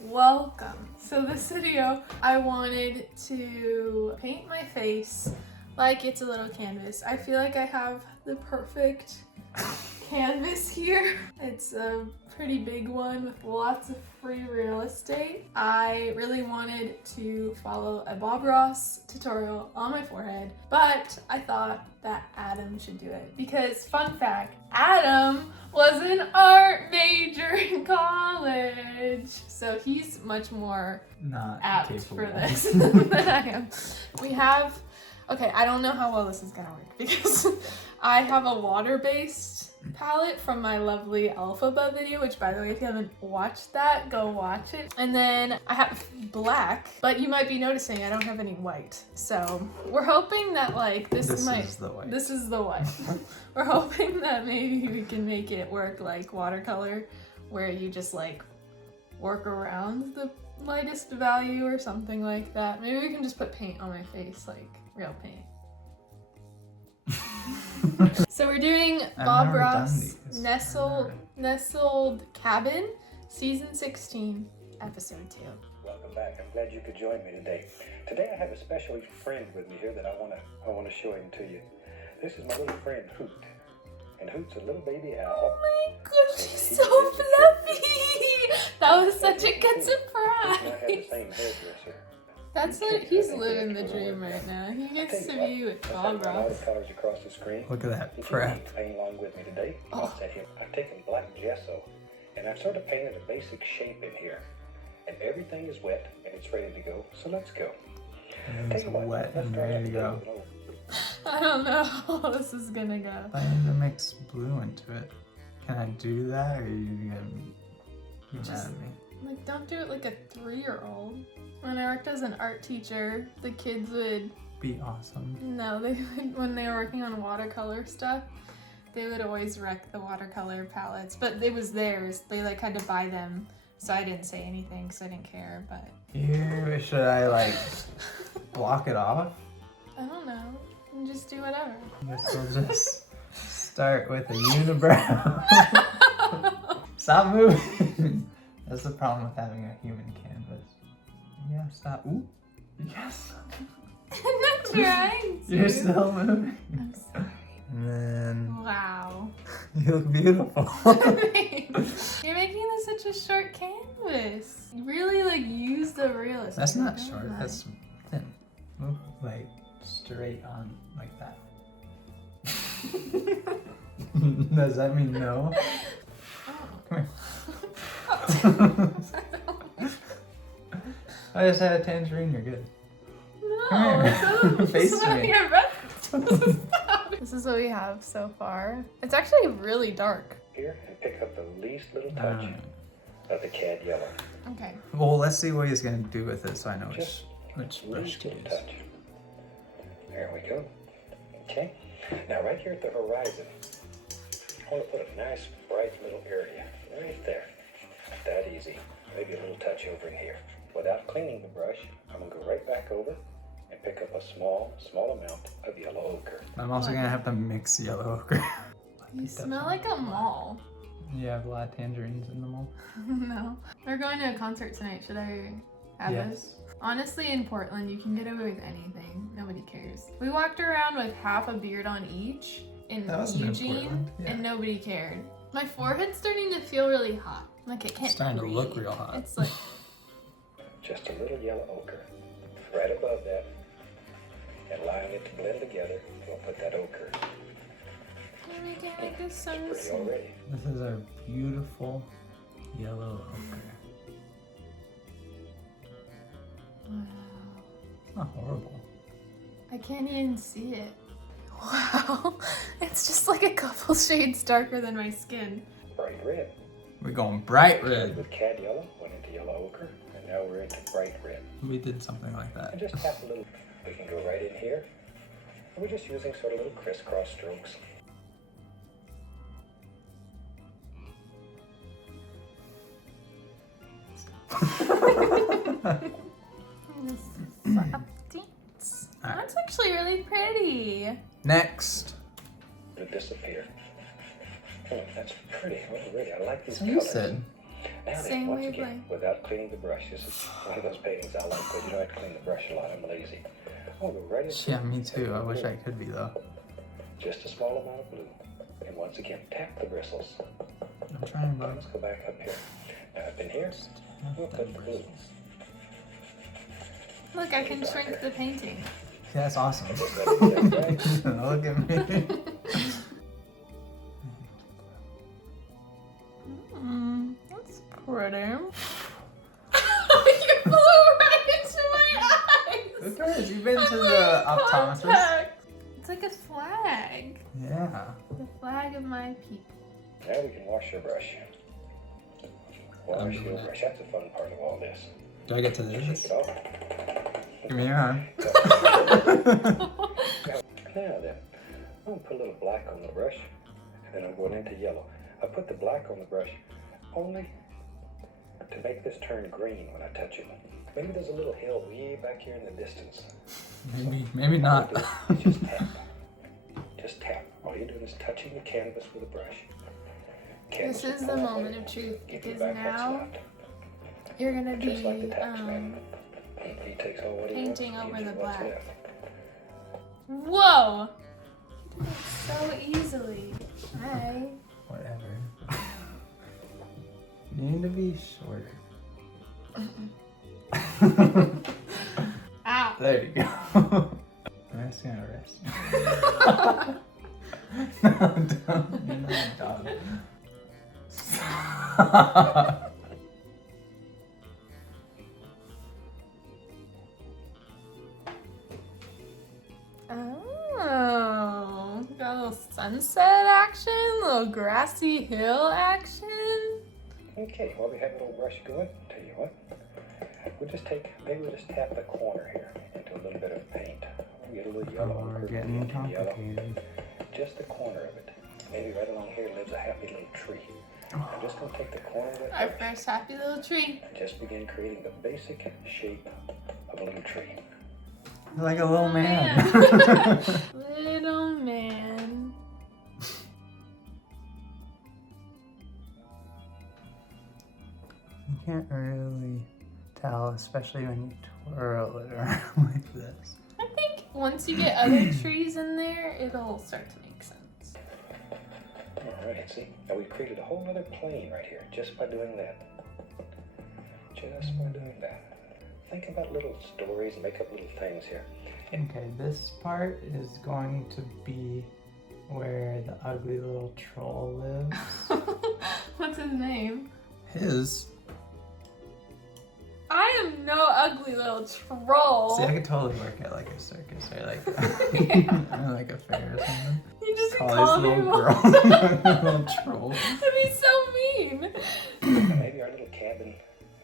Welcome. So this video, I wanted to paint my face like it's a little canvas. I feel like I have the perfect canvas here. It's a pretty big one with lots of free real estate. I really wanted to follow a Bob Ross tutorial on my forehead, but I thought that Adam should do it because, fun fact, Adam was an art major in college. So he's much more not apt capable for this than I am. We have, okay, I don't know how well this is gonna work because I have a water-based palette from my lovely Alphaba video, which, by the way, if you haven't watched that, go watch it. And then I have black, but you might be noticing I don't have any white. So we're hoping that like this is the white. This is the white. We're hoping that maybe we can make it work like watercolor, where you just like work around the lightest value or something like that. Maybe we can just put paint on my face, like real paint. So we're doing Bob Ross Nestled Cabin, Season 16, Episode 2. Welcome back. I'm glad you could join me today. Today I have a special friend with me here that I want to show him to you. This is my little friend Hoot. And Hoot's a little baby owl. Oh my gosh, she's so fluffy! That was such a good surprise. He does not have the same hairdresser. That's it. He's living the dream right now. He gets to be with Bob Ross. Colors across the screen. Look at that If prep. you playing along with me today, I've taken black gesso and I've sort of painted a basic shape in here. And everything is wet and it's ready to go. So let's go. It's wet and ready to go. I don't know how this is gonna go. I need to mix blue into it. Can I do that, or are you gonna be mad at me? Like, don't do it like a 3-year-old. When I worked as an art teacher, the kids would... Be awesome. No, they would, when they were working on watercolor stuff, they would always wreck the watercolor palettes. But it was theirs. They like had to buy them. So I didn't say anything because I didn't care, but... Here, should I like block it off? I don't know. You just do whatever. I guess we'll just start with a unibrow. Stop moving. That's the problem with having a human canvas. You gotta stop. Ooh. You gotta stop. I'm not trying to. You're still moving. I'm sorry. And then Wow. you look beautiful. You're making this such a short canvas. You really like use the real estate. That's not don't short, lie. that's thin. Move like straight on like that. Does that mean no? Come here. I just had a tangerine, you're good. No, Come here. Face me. This is what we have so far. It's actually really dark. Here and pick up the least little touch of the cad yellow. Okay. Well, let's see what he's gonna do with it so I know Just which brush least to little use. touch. There we go. Okay. Now right here at the horizon, I want to put a nice bright little area right there. That easy. Maybe a little touch over in here. Without cleaning the brush, I'm gonna go right back over and pick up a small amount of yellow ochre. I'm also gonna have to mix yellow ochre. You smell like a mall. You have a lot of tangerines in the mall? No. We're going to a concert tonight. Should I have this? Honestly, in Portland, you can get away with anything. Nobody cares. We walked around with half a beard on each in That wasn't in Eugene, Portland, yeah. and nobody cared. My forehead's starting to feel really hot. Like I can't It's starting to breathe. look real hot. It's like... Just a little yellow ochre right above that, and allowing it to blend together. We'll put that ochre. You're making like this so It's pretty simple. already. This is our beautiful yellow ochre. Wow. It's not horrible. I can't even see it. Wow. It's just like a couple shades darker than my skin. Bright red. We're going bright red. With cad yellow, went into yellow ochre, and now we're into bright red. We did something like that. And just tap a little. We can go right in here. And we're just using sort of little crisscross strokes. That's actually really pretty. Next. To disappear. That's pretty. Oh, really, I like these So you colors. said. Now Same then, once again, wavelength. without cleaning the brush. This is one of those paintings I like because you don't have to clean the brush a lot. I'm lazy. Oh, go right into Yeah, me too. I wish I could be though. just a small amount of blue. And once again, tap the bristles. I'm trying, bud. Let's go back up here. Now up in here, we'll put the blue. Look, I can shrink the painting. Yeah, that's awesome. Just let it get right. Look at me. That's pretty. You flew right into my eyes. Who cares? You've been to I'm the wearing optometrist? contacts. It's like a flag. Yeah. The flag of my people. Now we can wash your brush. Wash your brush. That's the fun part of all this. Do I get to Shake this? it off. Give me your arm. Now then, I'm going to put a little black on the brush, and then I'm going into yellow. I put the black on the brush only to make this turn green when I touch it. Maybe there's a little hill way back here in the distance. Maybe not. All you do is just tap. Just tap. All you're doing is touching the canvas with a brush. Canvas This is will the come out moment later. of truth Give you because back what's now left. you're gonna Just like the be tax man. He takes all what he wants, painting over gives you the what's black. left. Whoa! You did it so easily. Hi. Whatever. You need to be shorter. Ow. There you go. I'm just gonna rest. No, don't. You're not a dog. Stop. Oh, got a little sunset action, a little grassy hill action. Okay, while we have a little brush going, tell you what, we'll just tap the corner here into a little bit of paint. We'll get a little Oh, yellow. we're curve getting into yellow. complicated. Just the corner of it. Maybe right along here lives a happy little tree. I'm just going to take the corner of Our that brush first happy little tree. and just begin creating the basic shape of a little tree. Like a little man. Little man. You can't really tell, especially when you twirl it around like this. I think once you get other trees in there, it'll start to make sense. Alright, see? Now we created a whole other plane right here just by doing that. Just by doing that. Think about little stories and make up little things here. Okay, this part is going to be where the ugly little troll lives. What's his name? His. I am no ugly little troll. See, I could totally work at like a circus or like, or like a fair or something. You just Call called this him little girl little troll. That'd be so mean. Now maybe our little cabin,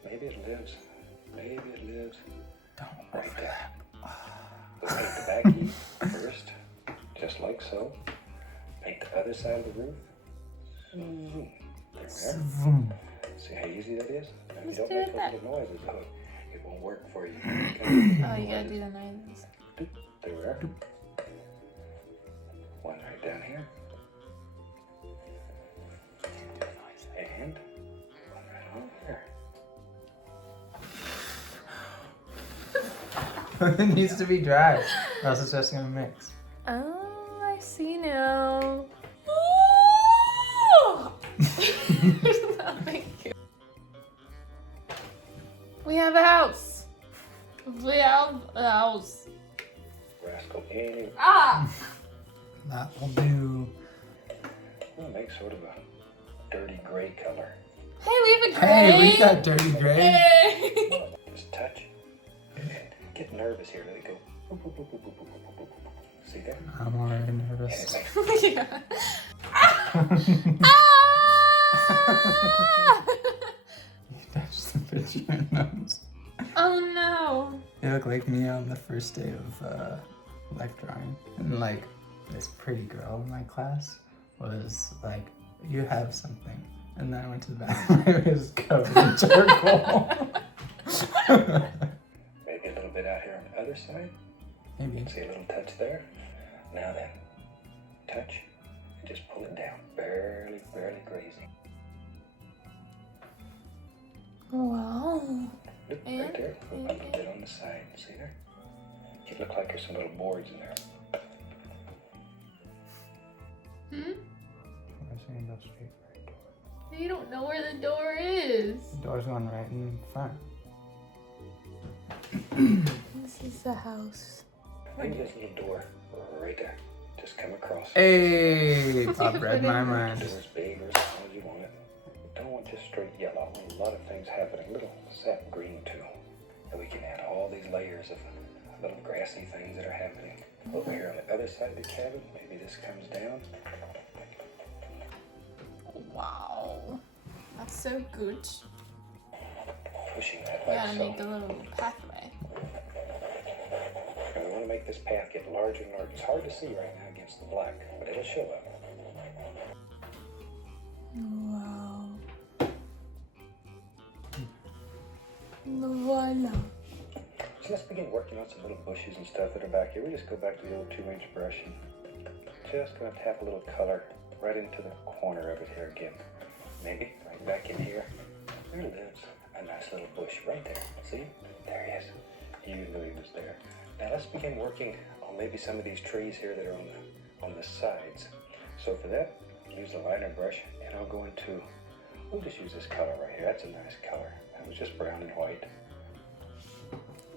maybe it lives Don't right there. Let's paint the back eave first, just like so. Paint the other side of the roof. There we are. Vroom. See how easy that is? Now, if Let's you don't do make it those that- little noises, it won't work for you. Oh, you gotta do the noises. There we are. One right down here. And one right on there. It needs to be dry, or else it's just gonna mix. Oh, I see now. Thank you. We have a house. We have a house. Rascal any. Ah! That will do. We'll make sort of a dirty gray color. Hey, we have a gray. Hey, we got dirty gray. Hey. Just touch. And get nervous here. Let it go. Boop, boop, boop, boop, boop, boop, boop, boop, boop. See that? I'm already And nervous. it makes Yeah. Ah! You touched the pitch of your nose. Oh no. You look like me on the first day of life drawing. And like, this pretty girl in my class was like, you have something. And then I went to the bathroom, it was covered in charcoal. maybe a little bit out here on the other side. Maybe. See a little touch there. Now then, touch and just pull it down, barely grazing. Wow. Look right there, a little bit on the side. See there? It look like there's some little boards in there. Hmm? We're just gonna go straight for the door. You don't know where the door is. The door's going right in front. This is the house. Maybe this little door right there. Just come across. Hey, Bob read my mind. Do as big or as small as you want it. Don't want just straight yellow. I want a lot of things happening. A little sap green too. And we can add all these layers of little grassy things that are happening. Over here on the other side of the cabin, maybe this comes down. Wow. That's so good. Pushing that You like gotta so. make a little pathway. And we want to make this path get larger and larger. It's hard to see right now against the black, but it'll show up. Wow. Voila. So let's begin working on some little bushes and stuff that are back here. We just go back to the old 2-inch brush and just going to tap a little color right into the corner of it here again. Maybe right back in here. There lives a nice little bush right there. See? There he is. You knew he was there. Now let's begin working on maybe some of these trees here that are on the sides. So for that, use the liner brush and I'll go into, we'll just use this color right here. That's a nice color. That was just brown and white.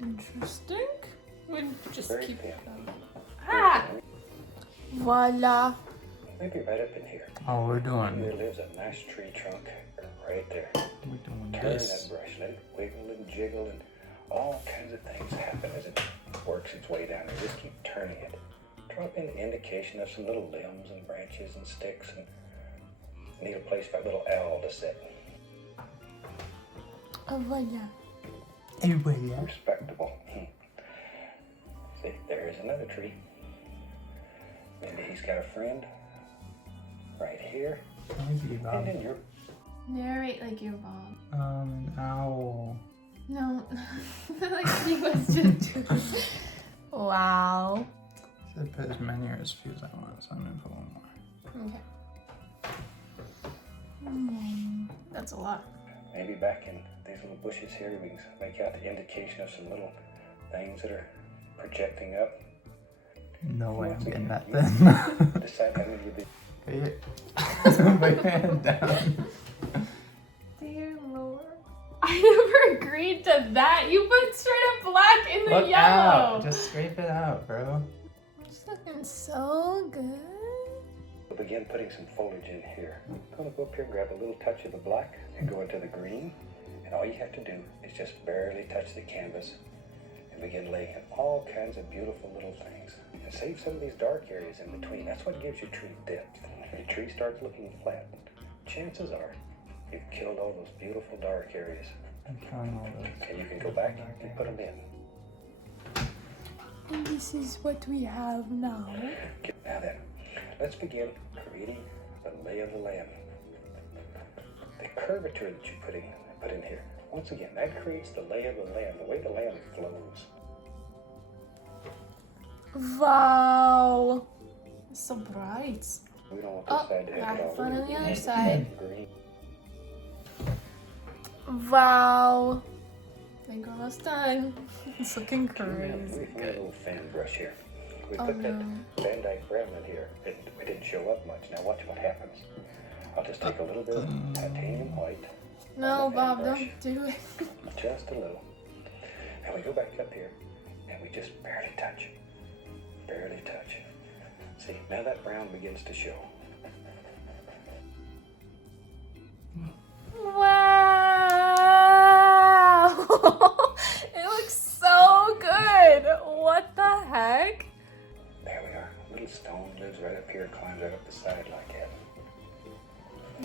Interesting. We'll just Very keep thin. going. Ah! Voila. Maybe right up in here. Oh, we're There doing. lives a nice tree trunk right there. We're doing Turn this. that brush, let it wiggle and jiggle, and all kinds of things happen as it works its way down there. Just keep turning it. Drop in the indication of some little limbs and branches and sticks, and need a place for a little owl to sit. Voila. Everybody, yeah. Respectable. See, there is another tree. Maybe he's got a friend right here. Noisy, And Bob. then you're Narrate like your mom. An owl. No. Like he was just doing. Wow. Should put as many or as few as I want, so I'm gonna put one more. Okay. That's a lot. maybe back in these little bushes here, we can make out the indication of some little things that are projecting up. No way I'm getting that Yeah. thin. Decide how many you'll be. Put your hand down. Dear Lord. I never agreed to that. You put straight up black in the Look yellow. out. Just scrape it out, bro. It's looking so good. We'll begin putting some foliage in here. I'm gonna go up here, grab a little touch of the black, and go into the green. And all you have to do is just barely touch the canvas and begin laying in all kinds of beautiful little things. And save some of these dark areas in between. That's what gives your tree depth. If your tree starts looking flat, chances are you've killed all those beautiful dark areas. I'm killing all those. And you can go back and put them in. And this is what we have now. Now then, let's begin creating the lay of the land. The curvature that you put in here. Once again, that creates the lay of the land, the way the land flows. Wow. It's so bright. We don't want Oh, this side to have it have all. fun on the other We side. want green. Wow. I think we're almost done. It's looking We crazy have a good. little fan brush here. We Oh put that no. Van Dyke brown in here. It didn't show up much. Now watch what happens. I'll just take a little bit of titanium white, No, on the Bob, paintbrush. don't do it. just a little. And we go back up here and we just barely touch. Barely touch. See, now that brown begins to show. Wow! It looks so good. What the heck? There we are. Little stone lives right up here, climbs right up the side like that.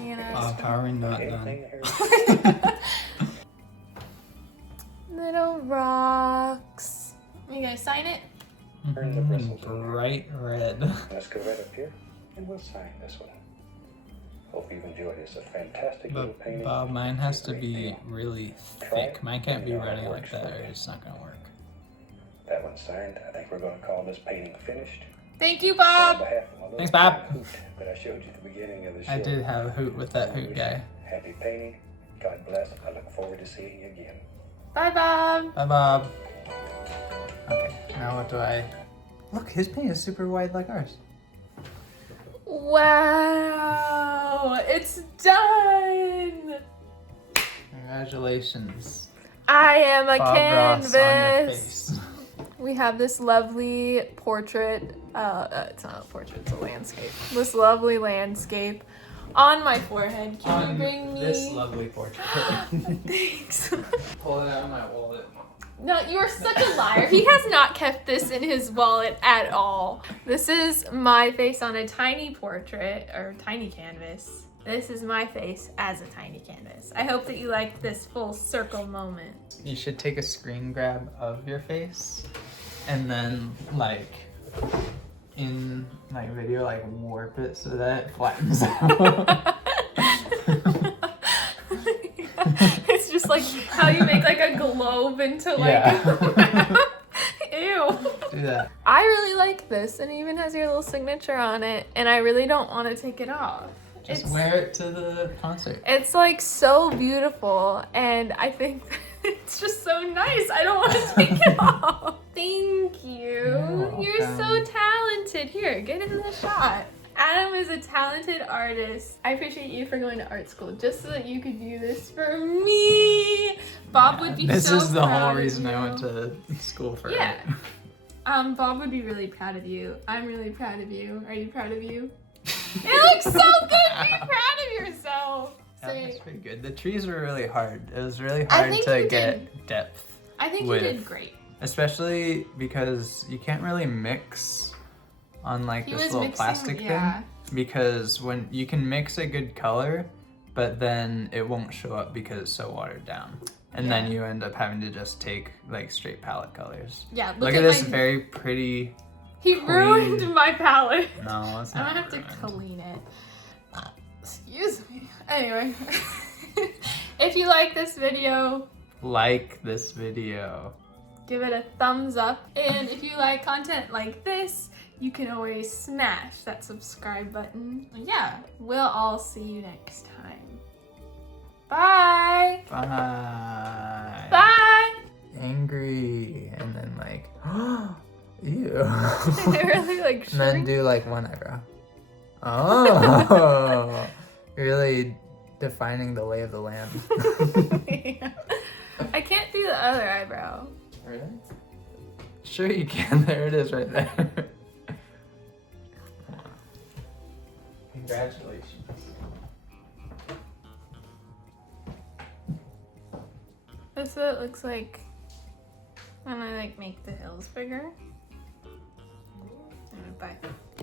You know, Bob, how are we not Anything done? here? little rocks. You gonna sign it? Turn the bristles in there. Bright red. Let's go right up here and we'll sign this one. Hope you've enjoyed it. It's a fantastic little But painting. Bob, mine has to be really Try it. thick. Mine can't be Let me know how it running like works that for or you. it's not gonna work. That one's signed. I think we're going to call this painting finished. Thank you, On Bob. behalf of my little Thanks, Bob. hoot that I showed you at the beginning of the show. I did have a hoot with that I hoot wish guy. you Happy painting. God bless. I look forward to seeing you again. Bye, Bob. Bye, Bob. Okay, now what do I... Look, his paint is super wide like ours. Wow, it's done. Congratulations. I am a Bob Ross on your canvas. face. We have this lovely portrait. It's not a portrait, it's a landscape. This lovely landscape on my forehead. Can you bring me? This lovely portrait. Thanks. Pull it out of my wallet. No, you are such a liar. He has not kept this in his wallet at all. This is my face on a tiny portrait or tiny canvas. This is my face as a tiny canvas. I hope that you liked this full circle moment. You should take a screen grab of your face and then like in my video like warp it so that it flattens out. It's just like how you make like a globe into like Yeah. Ew. Do that. I really like this and it even has your little signature on it and I really don't want to take it off. Just wear it to the concert. It's like so beautiful and I think it's just so nice. I don't want to take it off. Thank you. You're so welcome. talented. Here, get in the shot. Adam is a talented artist. I appreciate you for going to art school just so that you could do this for me. Bob would be This so is the proud whole of reason you. I went to school for Yeah. it. Bob would be really proud of you. I'm really proud of you. Are you proud of you? It looks so good. Be proud of yourself. That Say, was pretty good. The trees were really hard. It was really I hard think to you get depth, I think with- you did great. especially because you can't really mix on like He this was little mixing, plastic yeah. thing. Because when you can mix a good color, but then it won't show up because it's so watered down. And then Yeah. you end up having to just take like straight palette colors. Yeah, Look at this my- very pretty. He clean- ruined my palette. No, it's I'm not. gonna have to ruined. clean it. Excuse me. Anyway, if you like this video, Like this video. give it a thumbs up. And if you like content like this, you can always smash that subscribe button. Yeah, we'll all see you next time. Bye. Bye. Bye. Angry, and then like, ew. They really like And then shrink. do like one eyebrow. Oh, really defining the lay of the land. I can't do the other eyebrow. Really? Sure you can. There it is right there. Congratulations. That's what it looks like when I like make the hills bigger. Bye.